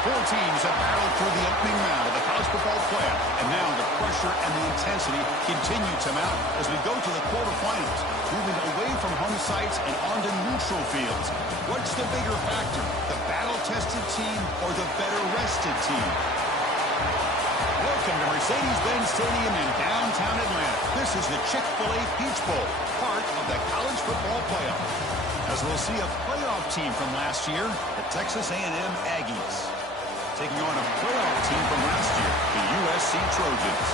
Four teams have battled through the opening round of the college football playoff, and now the pressure and the intensity continue to mount as we go to the quarterfinals, moving away from home sites and onto neutral fields. What's the bigger factor, the battle-tested team or the better-rested team? Welcome to Mercedes-Benz Stadium in downtown Atlanta. This is the Chick-fil-A Peach Bowl, part of the college football playoff. As we'll see a playoff team from last year, the Texas A&M Aggies, taking on a playoff team from last year, the USC Trojans.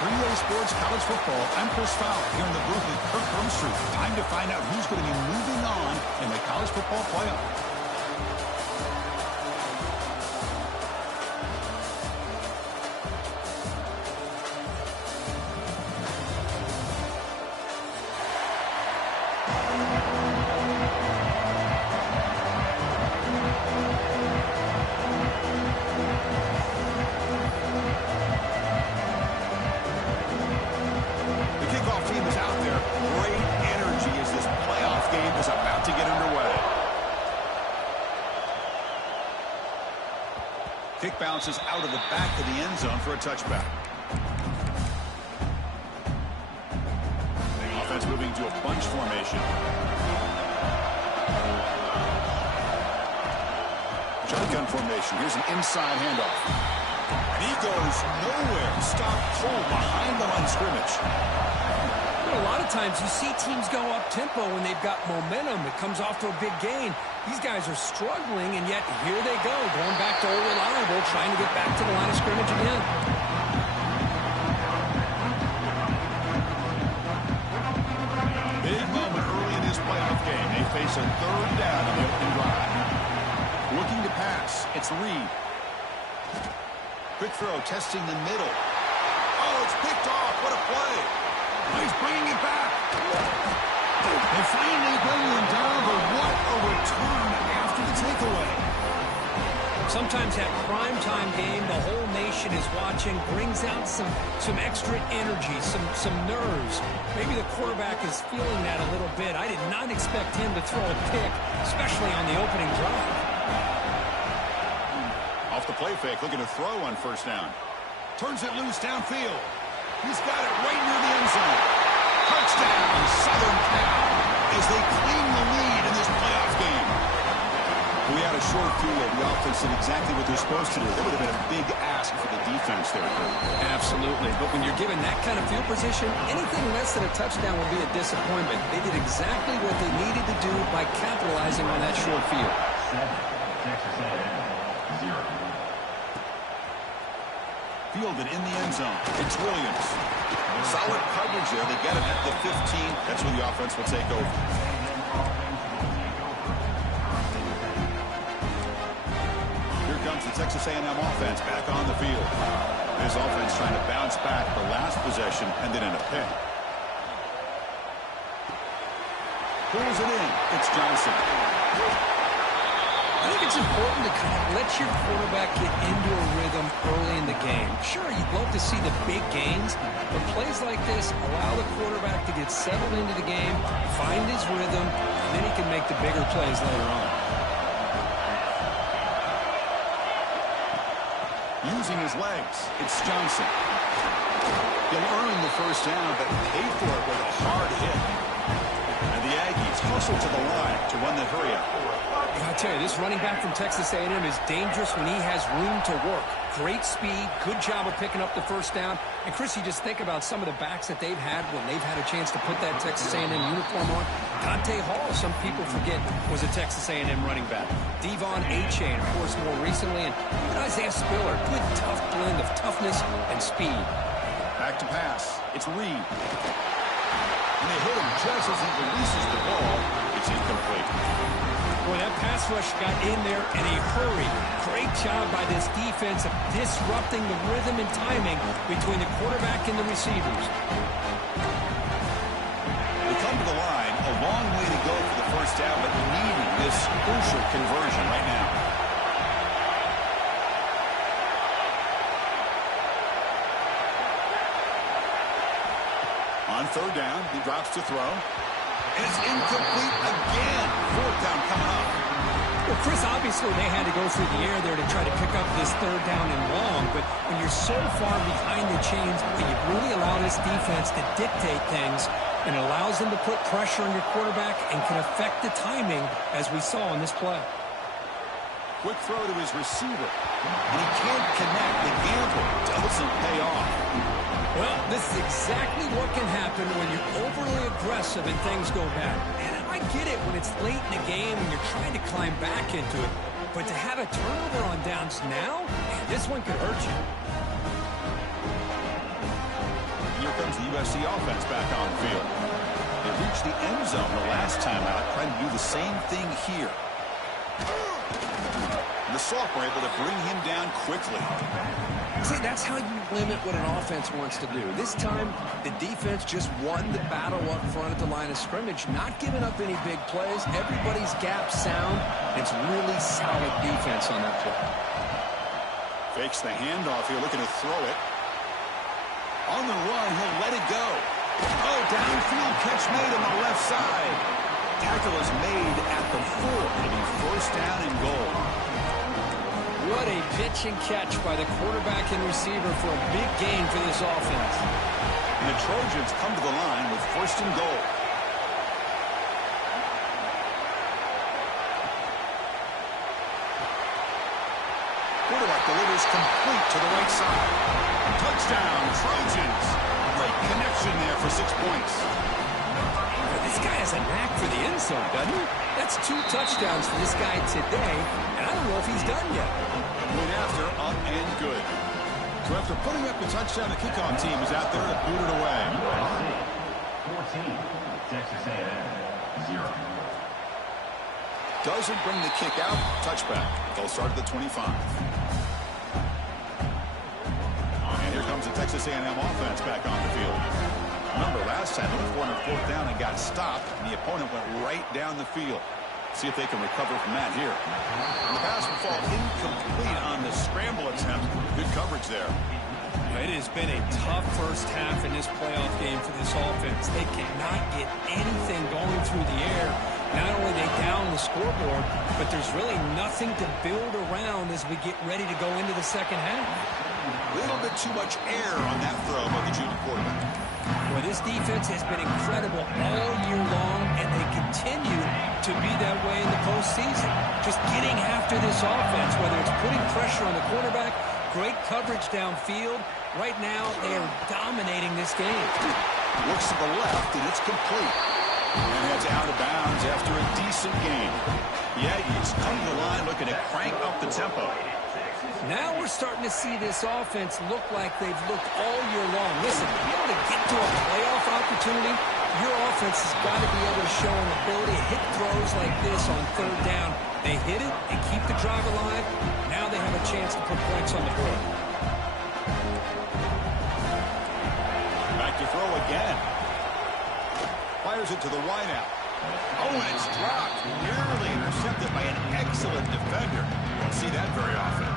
3A Sports College Football, I'm Chris Fowler here in the booth with Kirk Hermstreet. Time to find out who's going to be moving on in the college football playoff. Kick bounces out of the back of the end zone for a touchback. The offense moving to a bunch formation. Shotgun formation. Here's an inside handoff. And he goes nowhere. Stop cold behind the line of scrimmage. A lot of times you see teams go up-tempo when they've got momentum. It comes off to a big gain. These guys are struggling, and yet here they go, going back to old reliable, trying to get back to the line of scrimmage again. Big moment early in this playoff game. They face a third down on the opening drive. Looking to pass. It's Reed. Quick throw, testing the middle. Oh, it's picked off. What a play. He's bringing it back. They finally bring him down, but what a return after the takeaway. Sometimes that primetime game, the whole nation is watching, brings out some extra energy, some nerves. Maybe the quarterback is feeling that a little bit. I did not expect him to throw a pick, especially on the opening drive. Off the play fake, looking to throw on first down. Turns it loose downfield. He's got it right near the end zone. Touchdown, Southern Cal, as they claim the lead in this playoff game. We had a short field. The offense did exactly what they're supposed to do. That would have been a big ask for the defense there. Absolutely. But when you're given that kind of field position, anything less than a touchdown will be a disappointment. They did exactly what they needed to do by capitalizing on that short field. 7, Texas A&M, 0. Fielded in the end zone. It's Williams. Solid coverage there. They get it at the 15. That's where the offense will take over. Here comes the Texas A&M offense back on the field. This offense trying to bounce back the last possession and then in a pick. Pulls it in. It's Johnson. I think it's important to kind of let your quarterback get into a rhythm early in the game. Sure, you'd love to see the big gains, but plays like this allow the quarterback to get settled into the game, find his rhythm, and then he can make the bigger plays later on. Using his legs, it's Johnson. He'll earn the first down, but pay for it with a hard hit. And the Aggies hustle to the line to run the hurry-up. I tell you, this running back from Texas A&M is dangerous when he has room to work. Great speed, good job of picking up the first down. And, Chris, you just think about some of the backs that they've had when they've had a chance to put that Texas A&M uniform on. Dante Hall, some people forget, was a Texas A&M running back. Devon Achane, of course, more recently. And even Isaiah Spiller, good, tough blend of toughness and speed. Back to pass. It's Reed. And they hit him just as he releases the ball. It's incomplete. Boy, that pass rush got in there in a hurry. Great job by this defense of disrupting the rhythm and timing between the quarterback and the receivers. They come to the line, a long way to go for the first down, but needing this crucial conversion right now. On third down, he drops to throw. And it's incomplete again. Fourth down coming up. Well, Chris, obviously they had to go through the air there to try to pick up this third down and long, but when you're so far behind the chains, when you really allow this defense to dictate things, and it allows them to put pressure on your quarterback and can affect the timing, as we saw in this play. Quick throw to his receiver, and he can't connect. The gamble doesn't pay off. Well, this is exactly what can happen when you're overly aggressive and things go bad. And I get it when it's late in the game and you're trying to climb back into it. But to have a turnover on downs now, man, this one could hurt you. Here comes the USC offense back on the field. They reached the end zone the last time out, trying to do the same thing here. And the sophomore able to bring him down quickly. See, that's how you limit what an offense wants to do. This time, the defense just won the battle up front at the line of scrimmage, not giving up any big plays. Everybody's gap sound. It's really solid defense on that play. Fakes the handoff here, looking to throw it. On the run, he'll let it go. Oh, downfield catch made on the left side. Tackle is made at the 4. It'll be first down and goal. What a pitch and catch by the quarterback and receiver for a big gain for this offense. And the Trojans come to the line with first and goal. Quarterback delivers complete to the right side. Touchdown, Trojans. Great connection there for 6 points. This guy has a knack for the end zone, doesn't he? That's 2 touchdowns for this guy today, and I don't know if he's done yet. Went after, up and good. So after putting up the touchdown, the kickoff team is out there to boot it away. 14, Texas A&M, 0. Doesn't bring the kick out. Touchback. They'll start at the 25. And here comes the Texas A&M offense back on the field. Remember, last time they were on 4th down and got stopped, and the opponent went right down the field. See if they can recover from that here. And the pass will fall incomplete on the scramble attempt. Good coverage there. It has been a tough first half in this playoff game for this offense. They cannot get anything going through the air. Not only they down the scoreboard, but there's really nothing to build around as we get ready to go into the second half. A little bit too much air on that throw by the junior quarterback. Well, this defense has been incredible all year long, and they continue to be that way in the postseason. Just getting after this offense, whether it's putting pressure on the quarterback, great coverage downfield. Right now, they are dominating this game. Looks to the left, and it's complete. And heads out of bounds after a decent game. The Aggies come to the line looking to crank up the tempo. Now we're starting to see this offense look like they've looked all year long. Listen, to be able to get to a playoff opportunity, your offense has got to be able to show an ability to hit throws like this on 3rd down. They hit it and keep the drive alive. Now they have a chance to put points on the board. Back to throw again. Fires it to the wideout. Oh, and it's dropped. Nearly intercepted by an excellent defender. Don't see that very often.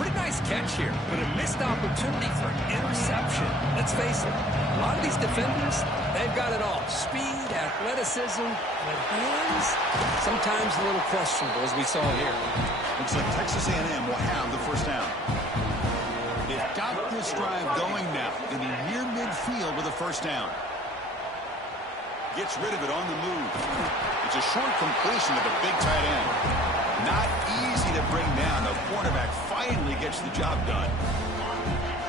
Pretty nice catch here, but a missed opportunity for interception. Let's face it, a lot of these defenders, they've got it all. Speed, athleticism, but hands, sometimes a little questionable, as we saw here. Looks like Texas A&M will have the first down. They've got this drive going now. They'll be near midfield with a first down. Gets rid of it on the move. It's a short completion to the big tight end. Not easy to bring down. The cornerback finally gets the job done.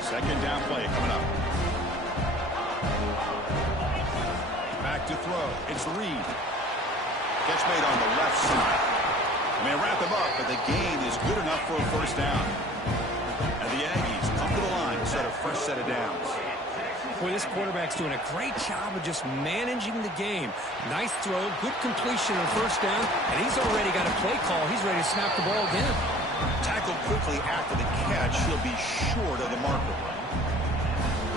Second down play coming up. Back to throw. It's Reed. Catch made on the left side. And they wrap him up, but the gain is good enough for a first down. And the Aggies come to the line to set a first set of downs. Boy, this quarterback's doing a great job of just managing the game. Nice throw, good completion on 1st down, and he's already got a play call. He's ready to snap the ball again. Tackled quickly after the catch. He'll be short of the marker.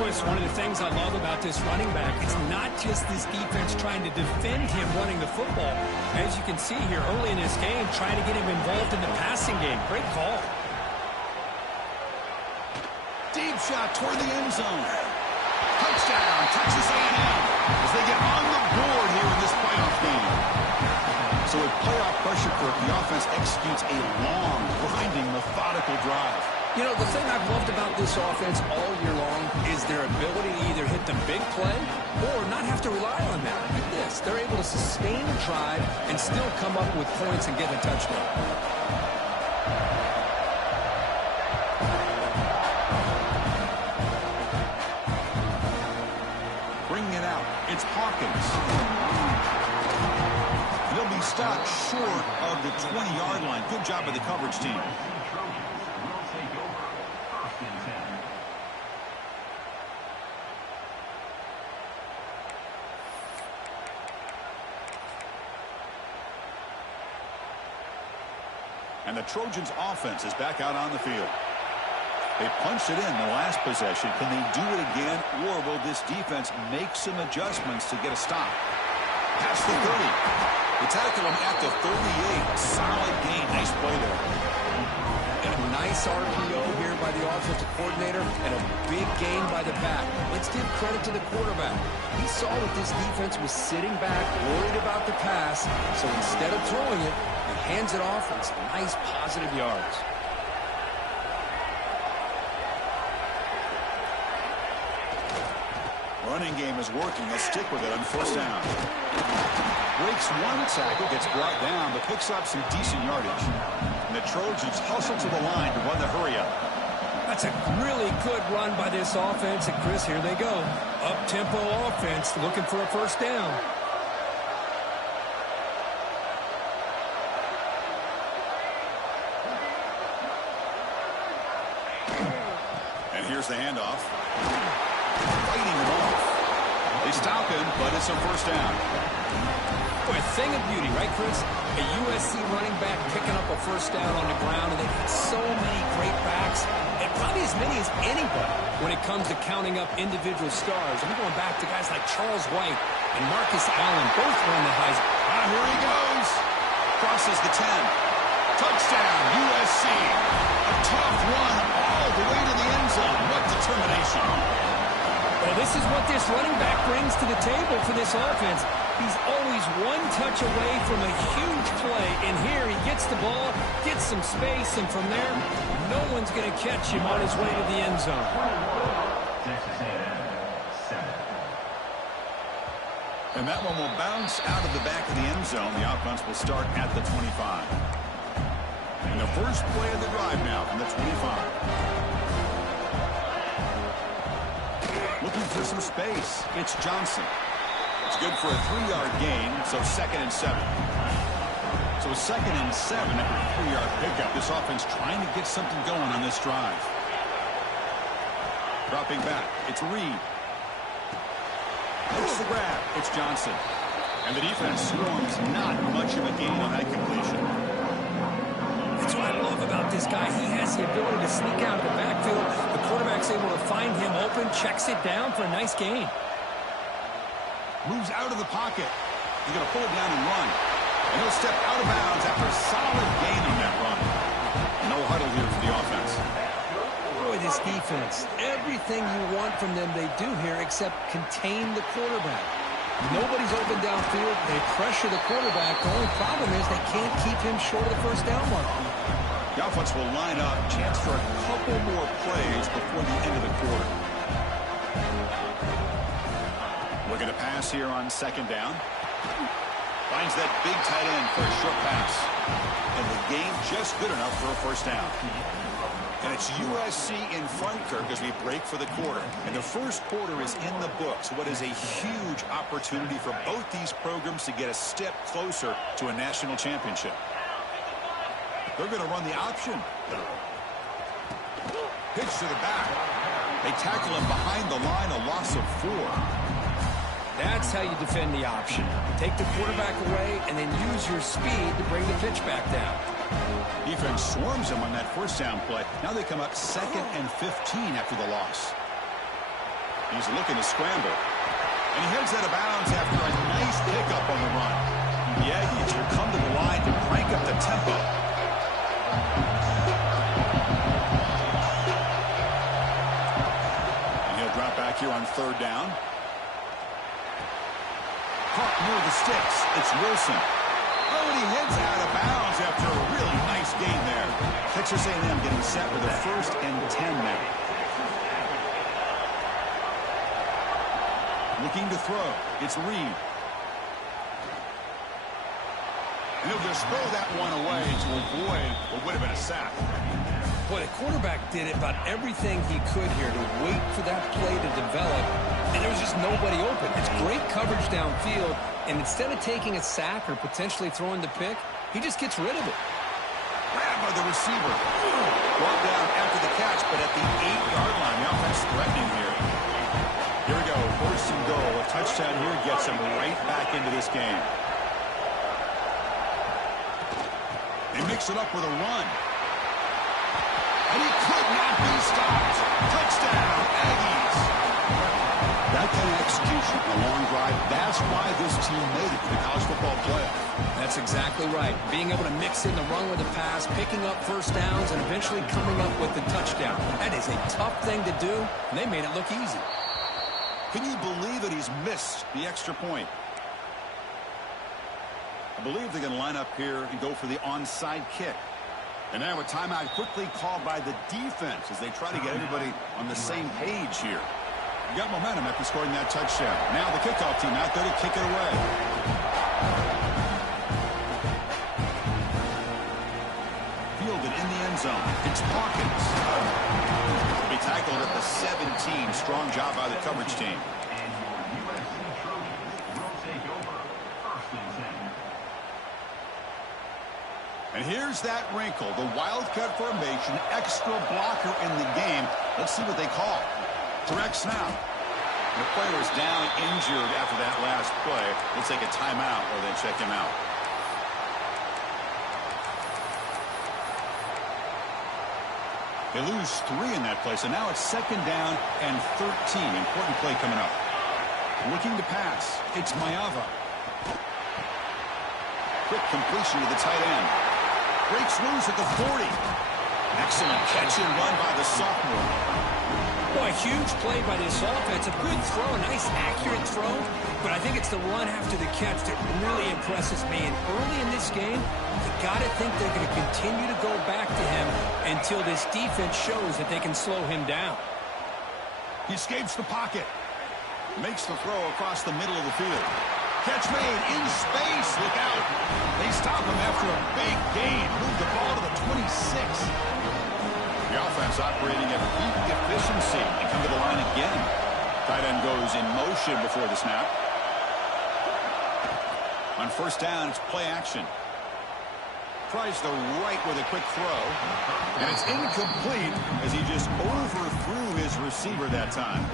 Boy, it's one of the things I love about this running back. It's not just this defense trying to defend him running the football. As you can see here early in this game, trying to get him involved in the passing game. Great call. Deep shot toward the end zone. Touchdown, Texas A&M, as they get on the board here in this playoff game. So with playoff pressure for it, the offense executes a long, grinding, methodical drive. You know, the thing I've loved about this offense all year long is their ability to either hit the big play or not have to rely on that. Like this, they're able to sustain a drive and still come up with points and get a touchdown. Bringing it out, it's Hawkins. He'll be stopped short of the 20-yard line. Good job by the coverage team. And the Trojans' offense is back out on the field. They punched it in the last possession. Can they do it again, or will this defense make some adjustments to get a stop? Past the 30. They tackle him at the 38. Solid gain. Nice play there. And a nice RPO here by the offensive coordinator and a big gain by the back. Let's give credit to the quarterback. He saw that this defense was sitting back, worried about the pass, so instead of throwing it, he hands it off and some nice positive yards. Running game is working. They'll stick with it on first down. Breaks one tackle, gets brought down, but picks up some decent yardage. And the Trojans hustle to the line to run the hurry up. That's a really good run by this offense. And, Chris, here they go. Up-tempo offense looking for a first down. And here's the handoff. Fighting him off. They stop him, but it's a first down. Boy, a thing of beauty, right, Chris? A USC running back picking up a first down on the ground, and they've got so many great backs, and probably as many as anybody when it comes to counting up individual stars. I'm going back to guys like Charles White and Marcus Allen, both won the Heisman. Here he goes. Crosses the 10. Touchdown, USC. A tough run all the way to the end zone. What determination. Well, this is what this running back brings to the table for this offense. He's always one touch away from a huge play. And here he gets the ball, gets some space, and from there, no one's going to catch him on his way to the end zone. Texas A&M, 7. And that one will bounce out of the back of the end zone. The offense will start at the 25. And the first play of the drive now from the 25. Looking for some space. It's Johnson. It's good for a 3-yard gain, so 2nd and 7. So 2nd and 7 after a 3-yard pickup. This offense trying to get something going on this drive. Dropping back. It's Reed. It's the grab. It's Johnson. And the defense swarms not much of a gain on that completion. That's what I love about this guy. He has the ability to sneak out of the backfield. The quarterback's able to find him open, checks it down for a nice gain. Moves out of the pocket. He's going to pull it down and run. And he'll step out of bounds after a solid gain on that run. No huddle here for the offense. Boy, this defense, everything you want from them they do here except contain the quarterback. Nobody's open downfield. They pressure the quarterback. The only problem is they can't keep him short of the first down mark. The offense will line up. Chance for a couple more plays before the end of the quarter. Looking to pass here on 2nd down. Finds that big tight end for a short pass. And the gain just good enough for a first down. And it's USC in front, Kirk, as we break for the quarter. And the first quarter is in the books. What is a huge opportunity for both these programs to get a step closer to a national championship. They're going to run the option. Pitch to the back. They tackle him behind the line, a loss of 4. That's how you defend the option. Take the quarterback away and then use your speed to bring the pitch back down. Defense swarms him on that first down play. Now they come up 2nd and 15 after the loss. He's looking to scramble. And he heads out of bounds after a nice pickup on the run. Yeah, he's going to come to the line to crank up the tempo. And he'll drop back here on 3rd down. Caught near the sticks. It's Wilson. Oh, and he Texas A&M getting set with a 1st and 10 now. Looking to throw. It's Reed. And he'll just throw that one away to avoid what would have been a sack. Boy, the quarterback did about everything he could here to wait for that play to develop, and there was just nobody open. It's great coverage downfield, and instead of taking a sack or potentially throwing the pick, he just gets rid of it. Grabbed by the receiver. Brought down after the catch, but at the 8-yard line, the offense threatening here. Here we go, 1st and goal. A touchdown here gets him right back into this game. They mix it up with a run. And he could not be stopped. Touchdown, Aggies. That kind of execution on a long drive, that's why this team made it to the college football playoff. That's exactly right. Being able to mix in the run with the pass, picking up 1st downs, and eventually coming up with the touchdown. That is a tough thing to do, and they made it look easy. Can you believe it? He's missed the extra point. I believe they're going to line up here and go for the onside kick. And now a timeout quickly called by the defense as they try to get everybody on the same page here. You got momentum after scoring that touchdown. Now the kickoff team out there to kick it away. Fielded in the end zone. It's Hawkins. He tackled at the 17. Strong job by the coverage team. And here's that wrinkle, the wildcat formation, extra blocker in the game. Let's see what they call. Direct snap. The player was down injured after that last play. Let's take a timeout or they check him out. They lose 3 in that play, so now it's 2nd down and 13. Important play coming up. Looking to pass. It's Mayava. Quick completion to the tight end. Breaks loose at the 40. Excellent catch and run by the sophomore. Boy, huge play by this offense. A good throw, a nice accurate throw. But I think it's the run after the catch that really impresses me. And early in this game, you got to think they're going to continue to go back to him until this defense shows that they can slow him down. He escapes the pocket. Makes the throw across the middle of the field. Catch made in space. Look out. They stop him after a big gain. Move the ball to the 26. The offense operating at peak efficiency. They come to the line again. Tight end goes in motion before the snap. On 1st down, it's play action. Tries the right with a quick throw. And it's incomplete as he just overthrew his receiver that time.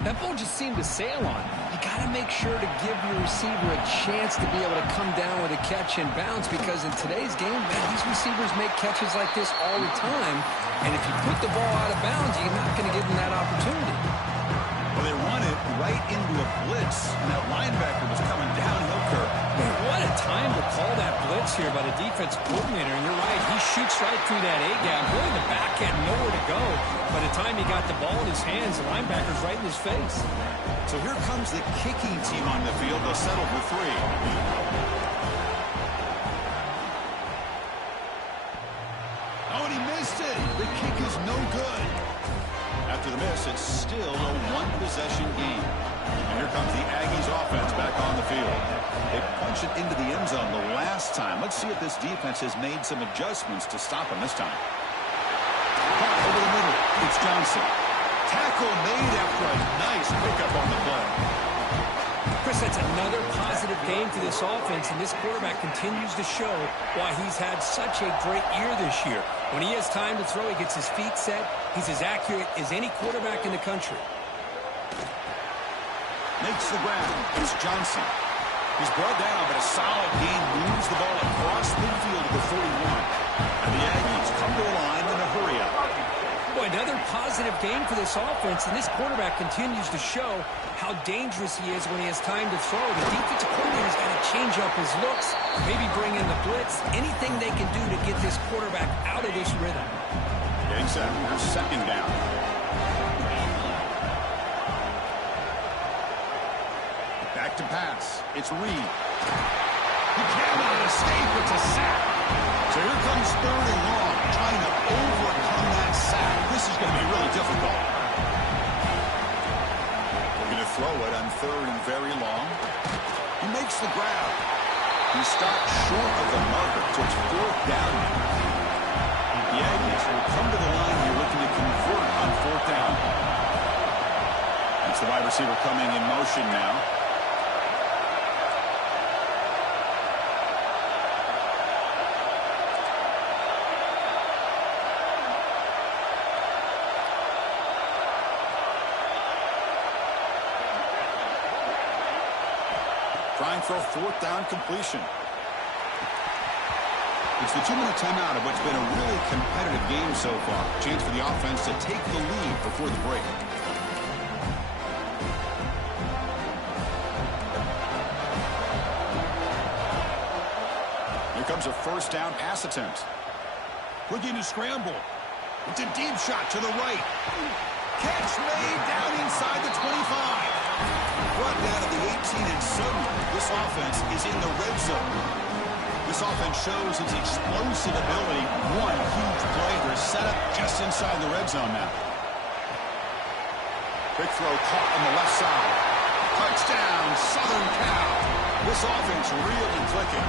That ball just seemed to sail on. You got to make sure to give your receiver a chance to be able to come down with a catch and bounce, because in today's game, man, these receivers make catches like this all the time. And if you put the ball out of bounds, you're not going to give them that opportunity. Well, they run it right into a blitz, and that linebacker was coming downhill curve. What a time to call that blitz here by the defense coordinator. And you're right, he shoots right through that A-gap. Really, the back end, nowhere to go. By the time he got the ball in his hands, the linebacker's right in his face. So here comes the kicking team on the field. They'll settle for 3. Oh, and he missed it. The kick is no good. After the miss, it's still a 1-possession game. And here comes the Aggies offense back on the field. They punch it into the end zone the last time. Let's see if this defense has made some adjustments to stop him this time. Over the middle, it's Johnson. Tackle made after a nice pickup on the play. Chris, that's another positive game for this offense, and this quarterback continues to show why he's had such a great year this year. When he has time to throw, he gets his feet set. He's as accurate as any quarterback in the country. Makes the grab. It's Johnson. He's brought down, but a solid gain moves the ball across midfield to the 41. And the Aggies come to the line in a hurry-up. Boy, another positive game for this offense, and this quarterback continues to show how dangerous he is when he has time to throw. The defensive coordinator's got to change up his looks, maybe bring in the blitz, anything they can do to get this quarterback out of this rhythm. Getting set for 2nd down. Back to pass. It's Reed. He cannot escape. It's a sack. So here comes 3rd and long. overcome that sack. This is going to be really difficult. They're going to throw it on 3rd and very long. He makes the grab. He stopped short of the marker, so it's 4th down. The Aggies will come to the line here looking to convert on 4th down. That's the wide receiver coming in motion now. Trying for a 4th down completion. It's the 2-minute timeout of what's been a really competitive game so far. Chance for the offense to take the lead before the break. Here comes a 1st down pass attempt. Looking to scramble. It's a deep shot to the right. Catch made down inside the 25. Brought down to the 18, and suddenly this offense is in the red zone. This offense shows its explosive ability. One huge play. They're set up just inside the red zone now. Quick throw caught on the left side. Touchdown, Southern Cal. This offense really clicking.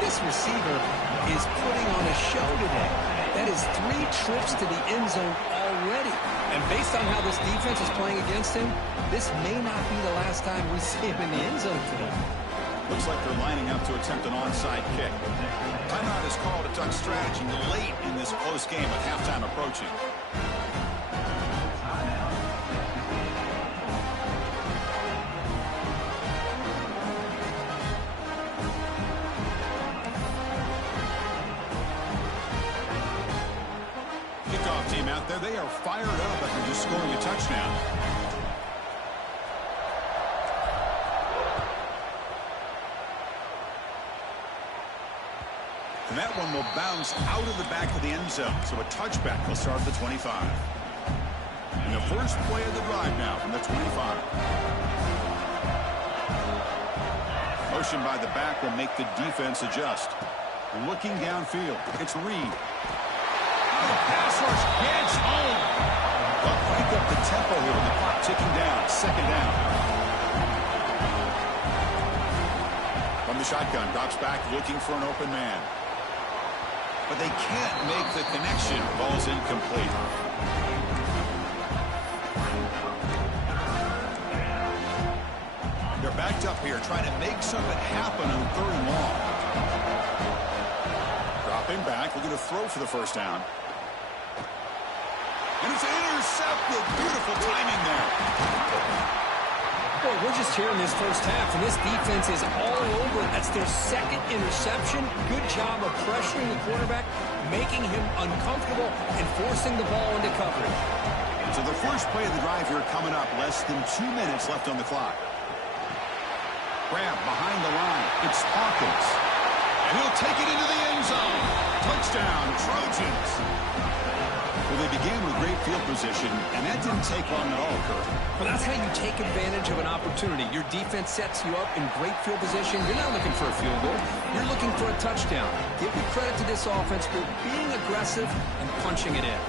This receiver is putting on a show today. That is 3 trips to the end zone already. And based on how this defense is playing against him, this may not be the last time we see him in the end zone today. Looks like they're lining up to attempt an onside kick. Timeout is called a duck strategy late in this close game with halftime approaching. Kickoff team out there, they are fired up after just scoring a touchdown. And that one will bounce out of the back of the end zone. So a touchback will start at the 25. And the first play of the drive now from the 25. Motion by the back will make the defense adjust. Looking downfield. It's Reed. The pass rush gets home. They'll crank up the tempo here with the clock ticking down. 2nd down. From the shotgun, drops back looking for an open man. But they can't make the connection. Ball's incomplete. They're backed up here trying to make something happen on 3rd and long. Dropping back, looking to throw for the 1st down. And it's intercepted. Beautiful timing there. Well, we're just here in this first half, and this defense is all over. That's their 2nd interception. Good job of pressuring the quarterback, making him uncomfortable, and forcing the ball into coverage. So the first play of the drive here coming up. Less than 2 minutes left on the clock. Grab behind the line. It's Hawkins. And he'll take it into the end zone. Touchdown, Trojans. Well, they began with great field position, and that didn't take long at all, Kurt. Well, that's how you take advantage of an opportunity. Your defense sets you up in great field position. You're not looking for a field goal. You're looking for a touchdown. Give me credit to this offense for being aggressive and punching it in.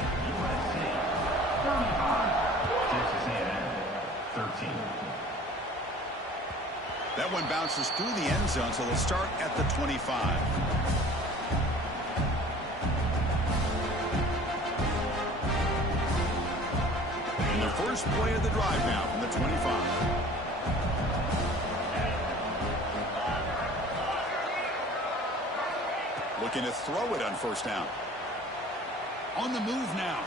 Texas A&M, 13. That one bounces through the end zone, so they'll start at the 25. First play of the drive now from the 25. Looking to throw it on 1st down. On the move now.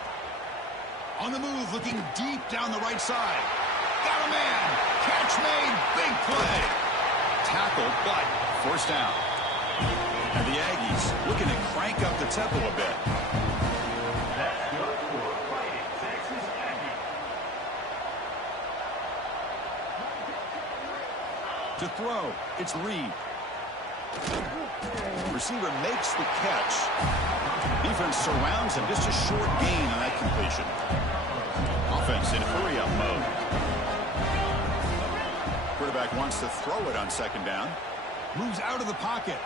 On the move, looking deep down the right side. Got a man. Catch made. Big play. Tackled, but 1st down. And the Aggies looking to crank up the tempo a bit. That's good for Fighting Texas Aggies. To throw, it's Reed. Receiver makes the catch. Defense surrounds him. Just a short gain on that completion. Offense in hurry-up mode. Quarterback wants to throw it on 2nd down. Moves out of the pocket.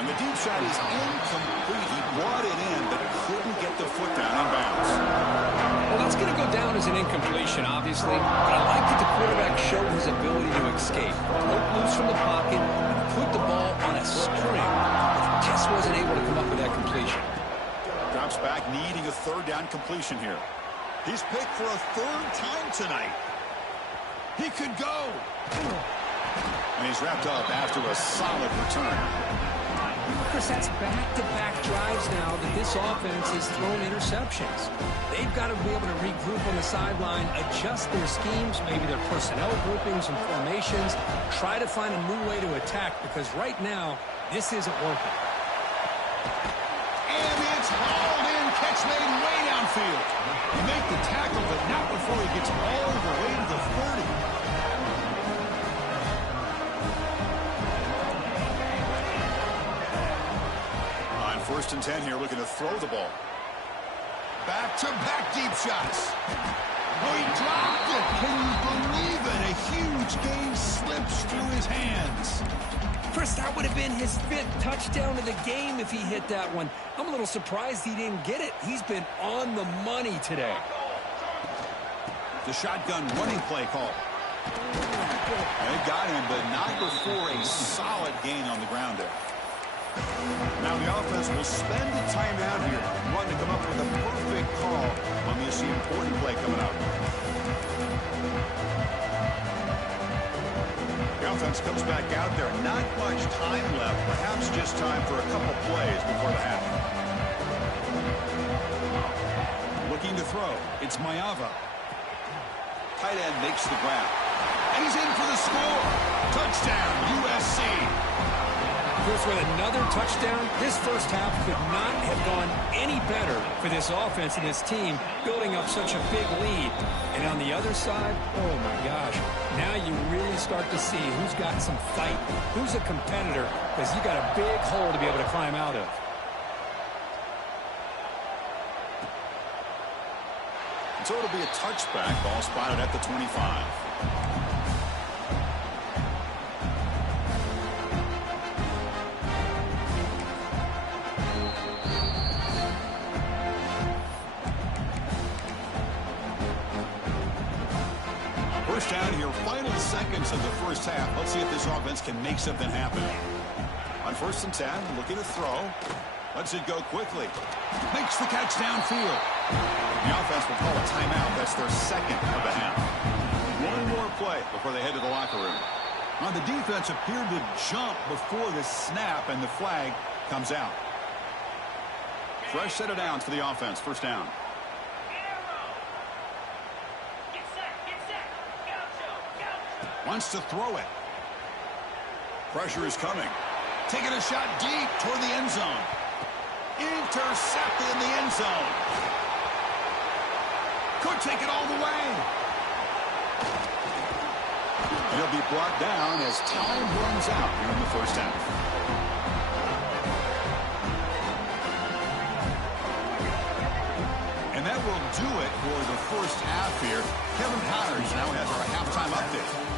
And the deep shot is incomplete. He brought it in, but couldn't get the foot down in bounds. Well, that's going to go down as an incompletion, obviously. But I like that the quarterback showed his ability to escape. Broke loose from the pocket and put the ball on a string. But just wasn't able to come up with that completion. Drops back, needing a third down completion here. He's picked for a third time tonight. He could go. And he's wrapped up after a solid return. Chris, that's back-to-back drives now that this offense has thrown interceptions. They've got to be able to regroup on the sideline, adjust their schemes, maybe their personnel groupings and formations, try to find a new way to attack, because right now, this isn't working. And it's hauled in, catch made way downfield. You make the tackle, but not before he gets all the way to the 30. First and 10 here, looking to throw the ball. Back-to-back deep shots. Oh, he dropped it. Can you believe it? A huge gain slips through his hands. Chris, that would have been his 5th touchdown of the game if he hit that one. I'm a little surprised he didn't get it. He's been on the money today. The shotgun running play call. They got him, but not before a solid gain on the ground there. Now the offense will spend the timeout here, wanting to come up with a perfect call on this important play coming up. The offense comes back out there. Not much time left. Perhaps just time for a couple plays before the half. Looking to throw. It's Mayava. Tight end makes the grab. And he's in for the score. Touchdown, USC. Chris, with another touchdown, this first half could not have gone any better for this offense and this team, building up such a big lead. And on the other side, oh my gosh, now you really start to see who's got some fight, who's a competitor, because you got a big hole to be able to climb out of. So it'll be a touchback, ball spotted at the 25. Down here, final seconds of the first half. Let's see if this offense can make something happen. On first and 10, looking to throw. Lets it go quickly. Makes the catch downfield. The offense will call a timeout. That's their second of the half. One more play before they head to the locker room. Now, the defense appeared to jump before the snap, and the flag comes out. Fresh set of downs for the offense. First down. Wants to throw it. Pressure is coming. Taking a shot deep toward the end zone. Intercepted in the end zone. Could take it all the way. He'll be brought down as time runs out here in the first half. And that will do it for the first half here. Kevin Powers now has our halftime update.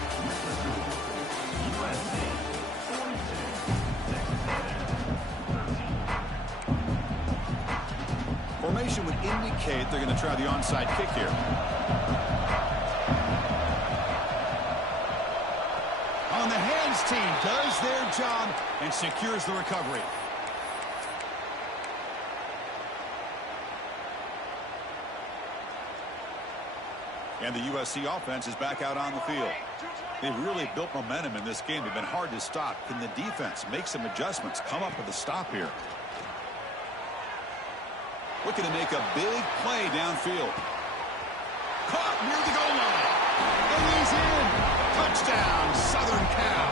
Formation would indicate they're going to try the onside kick here. On the hands team does their job and secures the recovery. And the USC offense is back out on the field. They've really built momentum in this game. They've been hard to stop. Can the defense make some adjustments, come up with a stop here? Looking to make a big play downfield. Caught near the goal line. And he's in. Touchdown, Southern Cal.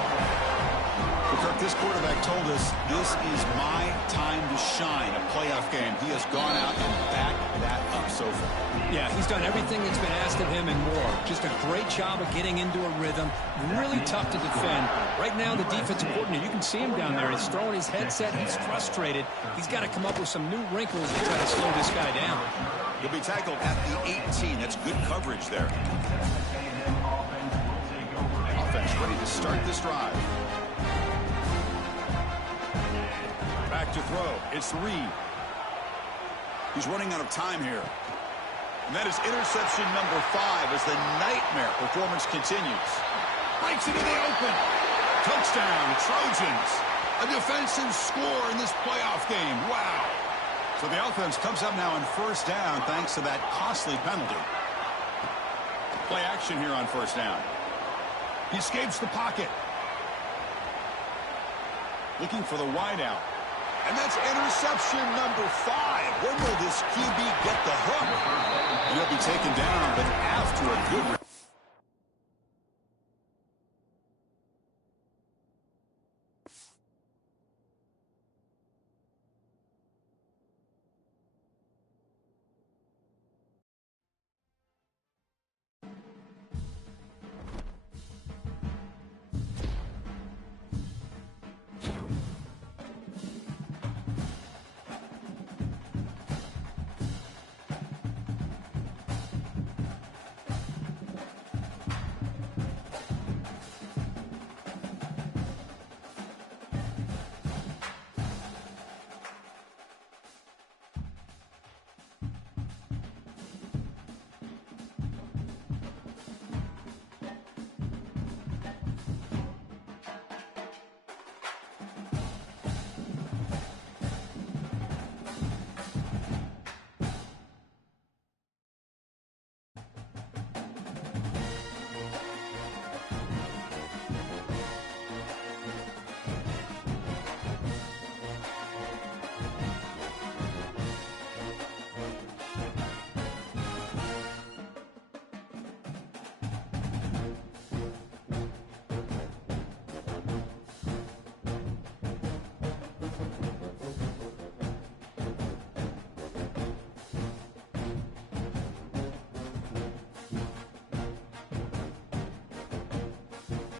Kirk, this quarterback told us this is my time to shine, a playoff game. He has gone out and backed that up so far. Yeah, he's done everything that's been asked of him and more. Just a great job of getting into a rhythm. Really tough to defend. Right now, the defensive coordinator, you can see him down there. He's throwing his headset. He's frustrated. He's got to come up with some new wrinkles to try to slow this guy down. He'll be tackled at the 18. That's good coverage there. Offense ready to start this drive. back to throw. It's Reed. He's running out of time here. And that is interception number 5 as the nightmare performance continues. Breaks into the open. Touchdown, Trojans. A defensive score in this playoff game. Wow. So the offense comes up now on first down thanks to that costly penalty. Play action here on first down. He escapes the pocket. Looking for the wideout. And that's interception number 5. When will this QB get the hook? He'll be taken down, but after a good